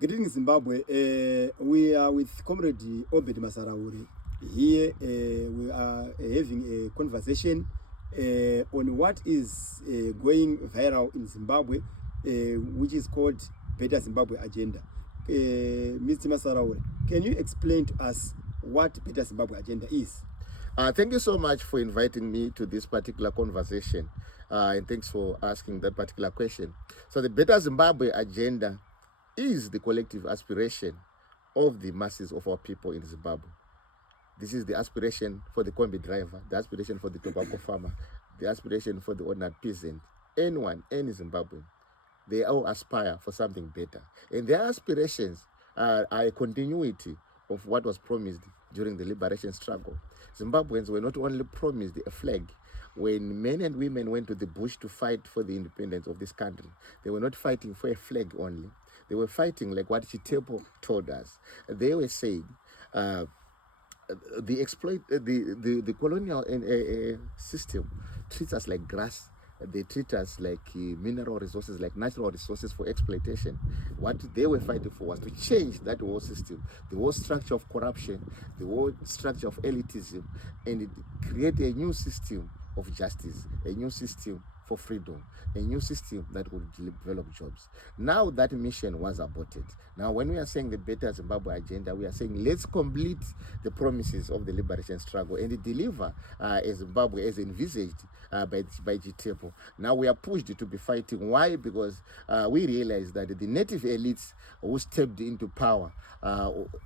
Greetings, Zimbabwe. We are with Comrade Obed Masarauri. Here we are having a conversation on what is going viral in Zimbabwe, which is called Better Zimbabwe Agenda. Mr. Masarauri, can you explain to us what Better Zimbabwe Agenda is? Thank you so much for inviting me to this particular conversation, and thanks for asking that particular question. So the Better Zimbabwe Agenda is the collective aspiration of the masses of our people in Zimbabwe. This is the aspiration for the combi driver, the aspiration for the tobacco farmer, the aspiration for the ordinary peasant, anyone, any Zimbabwean. They all aspire for something better. And their aspirations are a continuity of what was promised during the liberation struggle. Zimbabweans were not only promised a flag. When men and women went to the bush to fight for the independence of this country, they were not fighting for a flag only. They were fighting like what Chitepo told us. They were saying, the colonial system treats us like grass. They treat us like mineral resources, like natural resources for exploitation. What they were fighting for was to change that whole system, the whole structure of corruption, the whole structure of elitism, and create a new system of justice, a new system for freedom, a new system that would develop jobs. Now that mission was aborted. Now when we are saying the Better Zimbabwe Agenda, we are saying let's complete the promises of the liberation struggle and deliver a Zimbabwe as envisaged by Chitepo. Now we are pushed to be fighting. Why? Because we realize that the native elites who stepped into power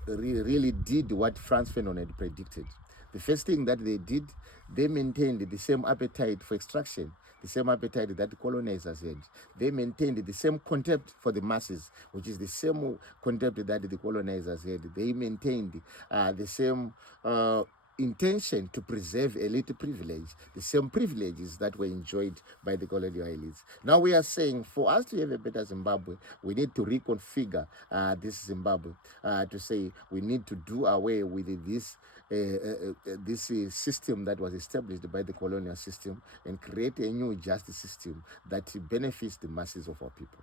really did what Frantz Fanon had predicted. The first thing that they did, they maintained the same appetite for extraction, the same appetite that the colonizers had. They maintained the same contempt for the masses, which is the same contempt that the colonizers had. They maintained the same intention to preserve elite privilege, the same privileges that were enjoyed by the colonial elites. Now we are saying for us to have a better Zimbabwe, we need to reconfigure this Zimbabwe to say we need to do away with this system that was established by the colonial system and create a new justice system that benefits the masses of our people.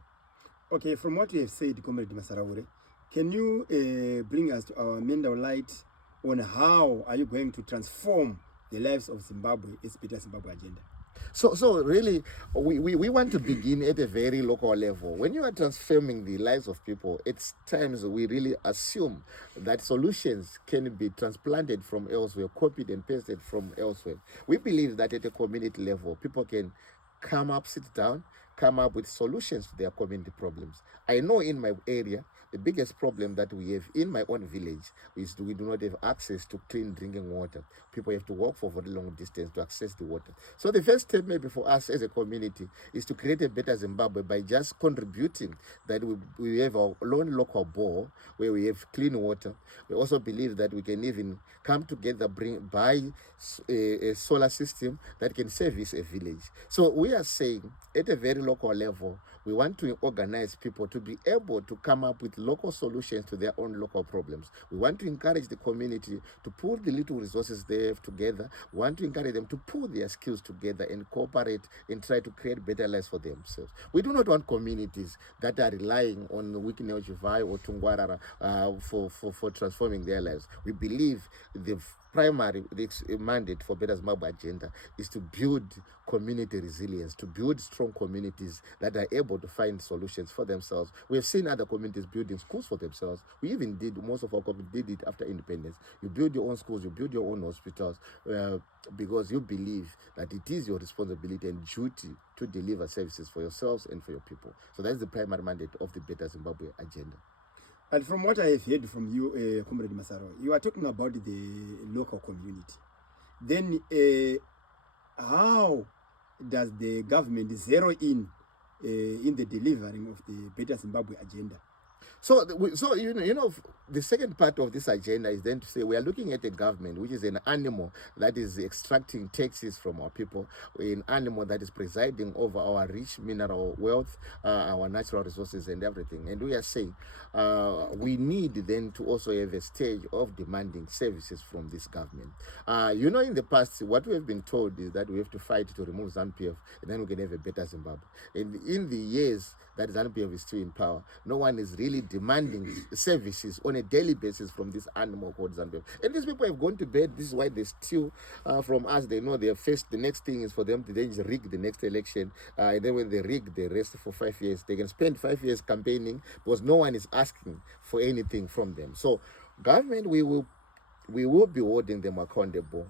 Okay, from what you have said, Comrade Masaraure, can you bring us to our Mendel light on how are you going to transform the lives of Zimbabwe as Better Zimbabwe Agenda? So really, we want to begin at a very local level. When you are transforming the lives of people, it's times we really assume that solutions can be transplanted from elsewhere, copied and pasted from elsewhere. We believe that at a community level, people can sit down, come up with solutions to their community problems. I know in my area, the biggest problem that we have in my own village is we do not have access to clean drinking water. People have to walk for a very long distance to access the water. So the first step maybe for us as a community is to create a better Zimbabwe by just contributing that we have our own local bore where we have clean water. We also believe that we can even come together, buy a solar system that can service a village. So we are saying at a very local level, we want to organize people to be able to come up with local solutions to their own local problems. We want to encourage the community to pull the little resources they have together. We want to encourage them to pull their skills together and cooperate and try to create better lives for themselves. We do not want communities that are relying on Wikineojivai or Tungwarara for transforming their lives. We believe the primary mandate for Better Zimbabwe Agenda is to build community resilience, to build strong communities that are able to find solutions for themselves. We have seen other communities building schools for themselves. We even most of our community did it after independence. You build your own schools, you build your own hospitals, because you believe that it is your responsibility and duty to deliver services for yourselves and for your people. So that's the primary mandate of the Better Zimbabwe Agenda. And from what I have heard from you, Comrade Masaro, you are talking about the local community. Then how does the government zero in the delivering of the Better Zimbabwe Agenda? So the second part of this agenda is then to say we are looking at a government which is an animal that is extracting taxes from our people, an animal that is presiding over our rich mineral wealth, our natural resources and everything. And we are saying we need then to also have a stage of demanding services from this government. In the past, what we have been told is that we have to fight to remove ZANU-PF and then we can have a better Zimbabwe. And in the years that ZANU-PF is still in power. No one is really demanding services on a daily basis from this animal called ZANU-PF. And these people have gone to bed. This is why they steal from us. They know they are faced. The next thing is for them to then rig the next election. And then when they rig, they rest for 5 years. They can spend 5 years campaigning because no one is asking for anything from them. So government, we will be holding them accountable.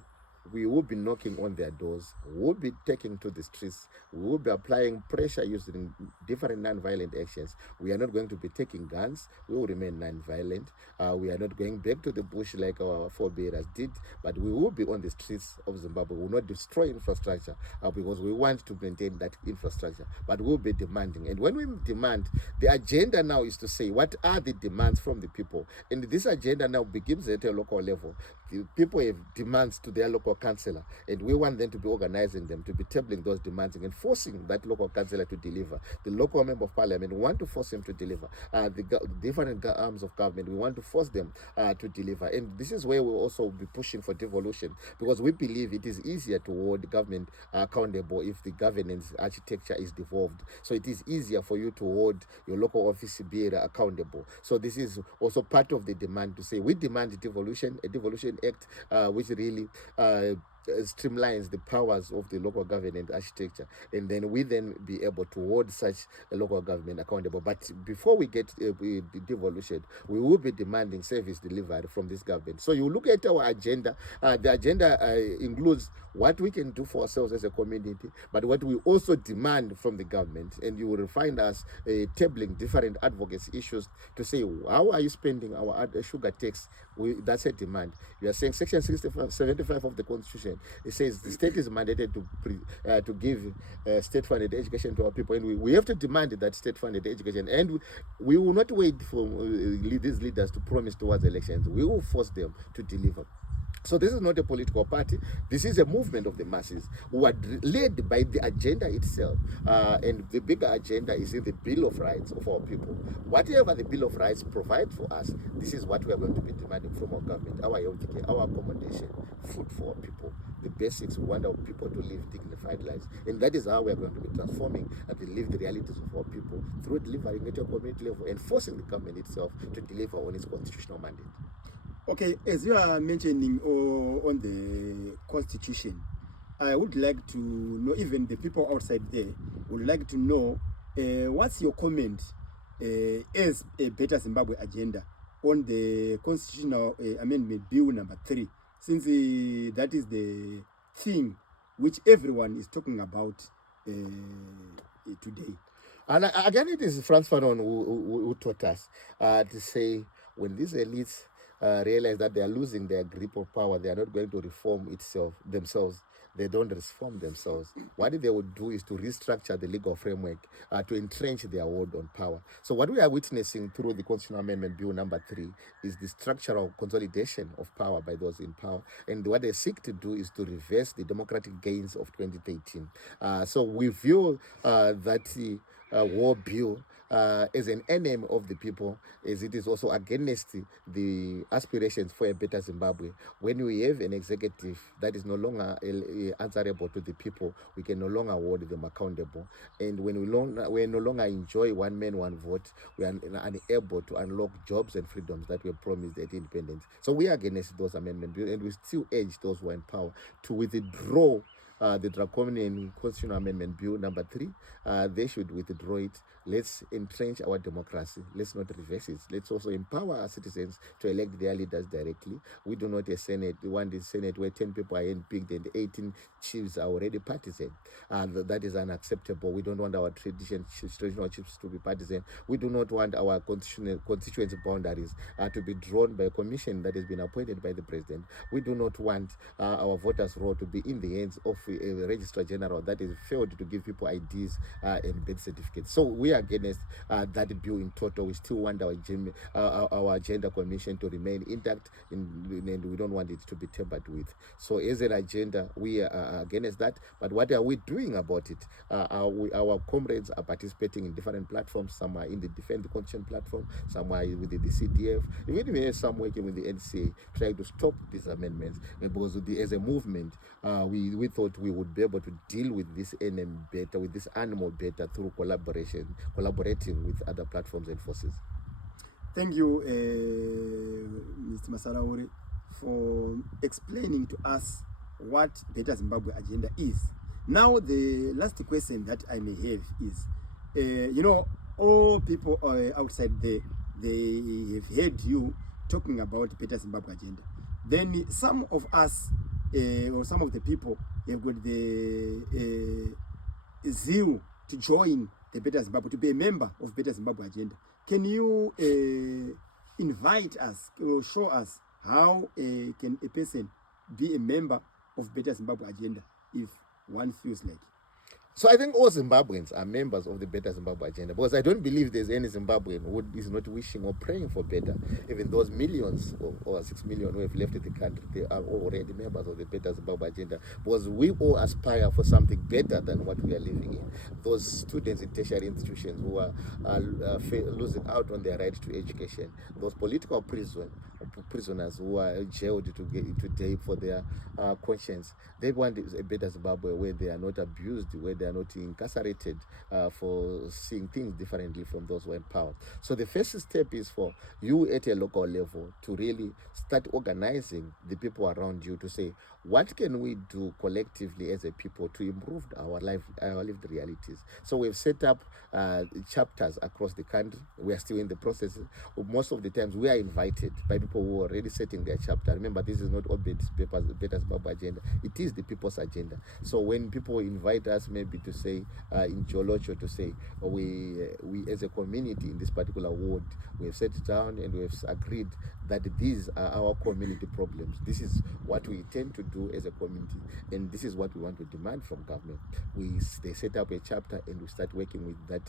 We will be knocking on their doors. We will be taking to the streets. We will be applying pressure using different non-violent actions. We are not going to be taking guns. We will remain non-violent. We are not going back to the bush like our forebears did, but we will be on the streets of Zimbabwe. We will not destroy infrastructure because we want to maintain that infrastructure, but we will be demanding. And when we demand, the agenda now is to say, what are the demands from the people? And this agenda now begins at a local level. The people have demands to their local councillor, and we want them to be organizing them, to be tabling those demands and forcing that local councillor to deliver. The local member of parliament, we want to force him to deliver. The different arms of government, we want to force them to deliver. And this is where we'll also be pushing for devolution, because we believe it is easier to hold the government accountable if the governance architecture is devolved. So it is easier for you to hold your local office bearer accountable. So this is also part of the demand to say we demand devolution, a devolution act which really streamlines the powers of the local government architecture, and then we then be able to hold such a local government accountable. But before we get the devolution, we will be demanding service delivery from this government. So you look at our agenda. The agenda includes what we can do for ourselves as a community, but what we also demand from the government. And you will find us tabling different advocacy issues to say, how are you spending our sugar tax? That's a demand. You are saying Section 75 of the Constitution, it says the state is mandated to give state-funded education to our people, and we have to demand that state-funded education. And we will not wait for these leaders to promise towards elections. We will force them to deliver. So this is not a political party. This is a movement of the masses who are led by the agenda itself. And the bigger agenda is in the Bill of Rights of our people. Whatever the Bill of Rights provides for us, this is what we are going to be demanding from our government: our health care, our accommodation, food for our people, the basics. We want our people to live dignified lives. And that is how we are going to be transforming and to live the realities of our people through delivering at a community level and forcing the government itself to deliver on its constitutional mandate. Okay, as you are mentioning on the Constitution, I would like to know, even the people outside there would like to know, what's your comment as a Better Zimbabwe agenda on the Constitutional Amendment Bill number 3, since that is the thing which everyone is talking about today. And again, it is Frantz Fanon who taught us to say, when these elites realize that they are losing their grip of power, they are not going to reform themselves. They don't reform themselves. What they would do is to restructure the legal framework to entrench their hold on power. So what we are witnessing through the Constitutional Amendment Bill number 3 is the structural consolidation of power by those in power. And what they seek to do is to reverse the democratic gains of 2013. So we view that war bill as an enemy of the people, as it is also against the aspirations for a better Zimbabwe. When we have an executive that is no longer answerable to the people, we can no longer hold them accountable. And when we no longer enjoy one man, one vote, we are unable to unlock jobs and freedoms that were promised at independence. So we are against those amendments, and we still urge those who are in power to withdraw the draconian Constitutional Amendment Bill number 3. They should withdraw it. Let's entrench our democracy. Let's not reverse it. Let's also empower our citizens to elect their leaders directly. We do not a Senate. We want the Senate where 10 people are handpicked and 18 chiefs are already partisan. That is unacceptable. We don't want our traditional chiefs to be partisan. We do not want our constituency boundaries to be drawn by a commission that has been appointed by the president. We do not want our voters' roll to be in the hands of a registrar general that has failed to give people IDs and birth certificates. So we are against that bill in total. We still want our agenda commission to remain intact, and we don't want it to be tampered with. So as an agenda, we are against that. But what are we doing about it? Our comrades are participating in different platforms. Some are in the Defend the Constitution platform, some are with the CDF, even we have some working with the NCA, trying to stop these amendments. Because as a movement, we thought we would be able to deal with this enemy better, with this animal better, through collaboration collaborating with other platforms and forces. Thank you, Mr. Masaraure, for explaining to us what Better Zimbabwe agenda is. Now, the last question that I may have is, all people outside there, they have heard you talking about Better Zimbabwe agenda. Then some of us, or some of the people, have got the zeal to join the Better Zimbabwe, to be a member of Better Zimbabwe agenda. Can you invite us or show us how can a person be a member of Better Zimbabwe agenda if one feels like? So I think all Zimbabweans are members of the Better Zimbabwe agenda, because I don't believe there's any Zimbabwean who is not wishing or praying for better. Even those millions or 6 million who have left the country, they are already members of the Better Zimbabwe agenda, because we all aspire for something better than what we are living in. Those students in tertiary institutions who are losing out on their right to education, those political prisoners who are jailed today for their conscience, they want a better Zimbabwe where they are not abused, where they are not incarcerated for seeing things differently from those who are in power. So the first step is for you at a local level to really start organizing the people around you to say, what can we do collectively as a people to improve our lived realities? So we've set up chapters across the country. We are still in the process. Most of the times we are invited by people who are already setting their chapter. Remember, this is not Obed's Better Zimbabwe agenda. It is the people's agenda. So when people invite us maybe to say in Cholocho to say we as a community in this particular ward, we have sat down and we have agreed that these are our community problems. This is what we intend to do as a community, and this is what we want to demand from government. They set up a chapter and we start working with that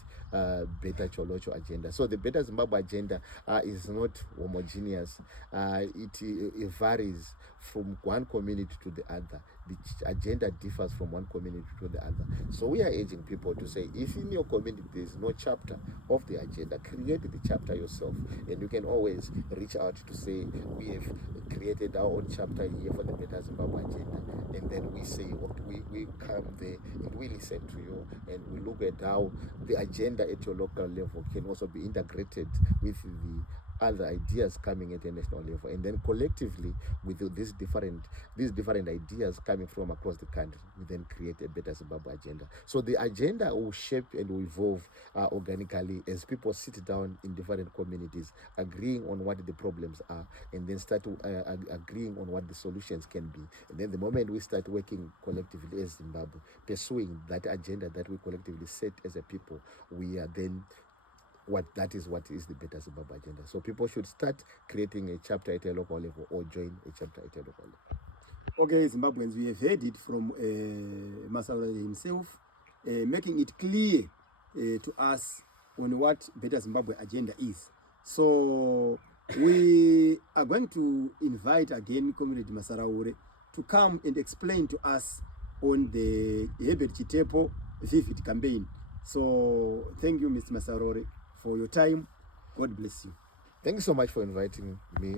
Better Cholocho agenda. So the Better Zimbabwe agenda is not homogeneous. It varies from one community to the other. The agenda differs from one community to the other. So we are urging people to say, if in your community there is no chapter of the agenda, create the chapter yourself. And you can always reach out to say, we have created our own chapter here for the Better Zimbabwe agenda. And then we say, we come there and we listen to you and we look at how the agenda at your local level can also be integrated with the other ideas coming at a national level, and then collectively with these different ideas coming from across the country, we then create a Better Zimbabwe agenda. So the agenda will shape and will evolve organically as people sit down in different communities, agreeing on what the problems are, and then start agreeing on what the solutions can be. And then the moment we start working collectively as Zimbabwe, pursuing that agenda that we collectively set as a people, we are then what is the Better Zimbabwe agenda. So people should start creating a chapter at a local level or join a chapter at a local level. Okay, Zimbabweans, we have heard it from Masaraure himself, making it clear to us on what Better Zimbabwe agenda is. So we are going to invite again Comrade Masaraure to come and explain to us on the Herbert Chitepo Vivid campaign. So thank you, Mr. Masaraure, for your time. God bless you. Thank you so much for inviting me.